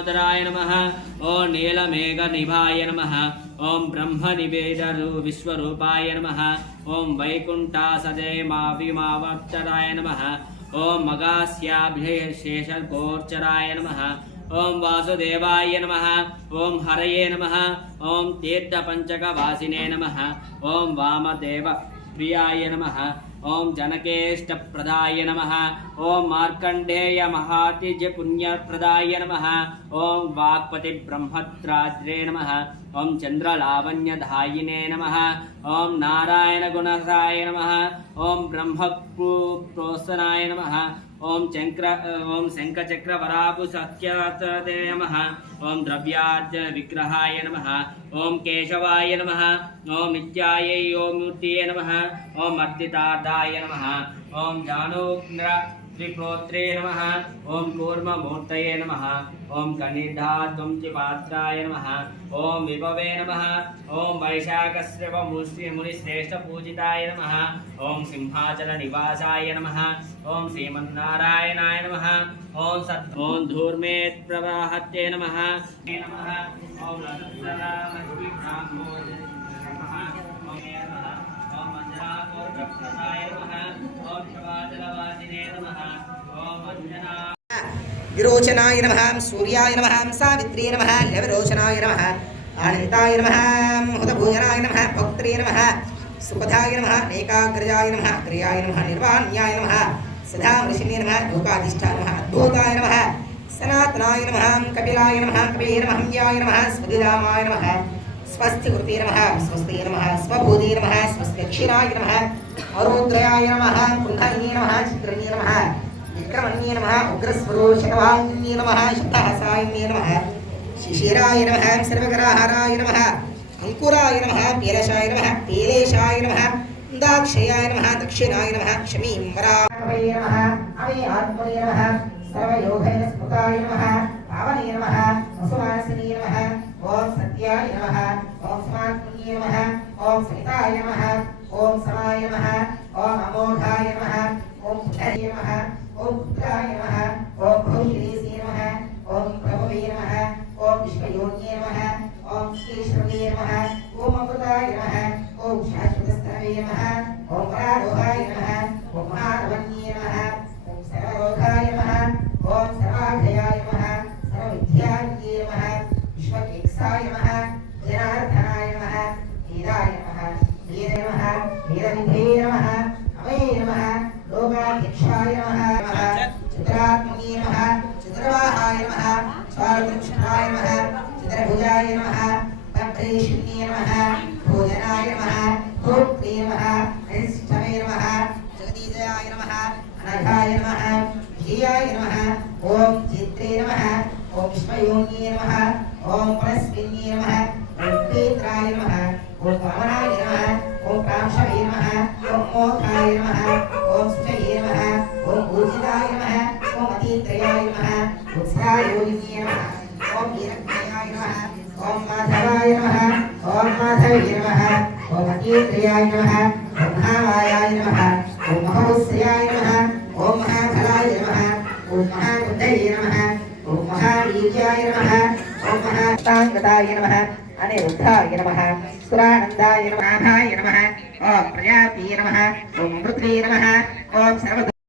నమ ఓం నీలమేఘనిభాయ నమ ఓం బ్రహ్మనివేదరు విశ్వరూపాయ నమ ఓం వైకుంఠాసదే మావిమావర్తరాయ నమ ఓం మగాస్యాభిషేషకోర్చరాయ నమ ఓం వాసుదేవాయ నమ ఓం హరయే నమ ఓం తీర్థపంచకవాసినే నమ ఓం వామదేవ ప్రియాయ నమ ఓం జనకేష్టప్రదాయ నమ. ఓం మార్కండేయ మహాతిజ పుణ్యప్రదాయ నమ. ఓం వాక్పతి బ్రహ్మత్రాద్రే నమ. ఓం చంద్రలావణ్యధాయినే నమ. ఓం నారాయణ గుణసాయ నమ. ఓం బ్రహ్మప్రోత్సనాయ ప్రోత్సనాయ నమ. ఓం ద్రవ్యార్జ విగ్రహాయ నమ ఓం కేశవాయ నమ ఓం నిత్యాయ ఓం మూర్తియే నమ ఓం మర్దితార్థాయ నమ ఓం జానూగ్ర త్రిప్రోత్రే నమ ఓం కూర్మమూర్తయే నమ ఓం కనిధాత్వం చ పాత్రాయ నమ ఓం విభవే నమ ఓం వైశాఖశ్రవ ముష్టి మునిశ్రేష్ఠ పూజితాయ నమ ఓం సింహాచల నివాసాయ నమ ఓం శ్రీమన్నారాయణాయ నమ ఓం సత్ ఓం ధూర్మేత్ ప్రవాహత్యే నమ నమ విరోచనాయ నమ సూర్యాయ నమ సావిత్రీ నమ లవరోచనాయ నమ ఆనందాయ నమ హుతభూజనాయ నమ భక్త్రే నమ సుపథాయ నమ నేకాగ్రజాయ నమ క్రియాయ నమ నిర్వాణ్యాయ నమ సదా వృషిణే నమ లోకాధిష్టాయ నమ అద్భుతాయ నమ సనాతనాయ నమ కపిలాయ నమ కపే నమ హంయాయ నమ స్వదిరామాయ నమ స్వస్తి కృతే నమ స్వస్తి నమ స్వభూతే నమ స్వస్తి దక్షిణాయ నమ అరుద్రయాయ నమ కుంభాయ నమ చిత్రణీయ నమ విక్రమణ్యే నమ ఉగ్రస్వరూషణవాంగ్యే నమ శబ్దహసాయ నమ శిశిరాయ నమ సర్వగ్రహారాయ నమ అంకురాయ నమ పీలశాయ నమ పీలేశాయ నమ ఇందాక్షయాయ నమ దక్షిణాయ నమ క్షమీంబరాయ నమ అమే ఆత్మనే నమ సర్వయోగైన స్మృతాయ నమ పావనే నమ వసువాసినే నమ ఓం సత్యాయ నమ ఓం స్మాత్మనే నమ ఓం సవితాయ నమ ఓం సమాయ నమ ఓం అమోఘాయ నమ ఓం పుత్రాయ నమ ఓం పుత్రాయ నమ స్వాగృష్ణాయ నమ చంద్రభుజాయ నమ భద్రేషిణ్యే నమ భోజనాయ నమ భోక్తే నమ హరిష్టమే నమ జగదీజయాయ నమ అనఘాయ నమ ధియాయ నమ ఓం చిత్రే నమ ఓం విశ్వయోన్యే నమ ఓం పరస్మిన్యే నమ ఓం పేత్రాయ నమ ఓం వామనాయ నమ ఓం నమ ఓం మహామాయాయ నమ ఓం మహోశ్రయాయ నమ ఓం మహాఫలాయ నమ ఓం మహాబుద్ధయ నమ ఓం మహావీర్యాయ నమ ఓం మహాతాంగతాయ నమ అనిరుద్ధాయ నమ సురానందాయ నమ ఆహాయ నమ ఓం ప్రజాపీ నమ ఓం అమృతే నమ ఓం సర్వ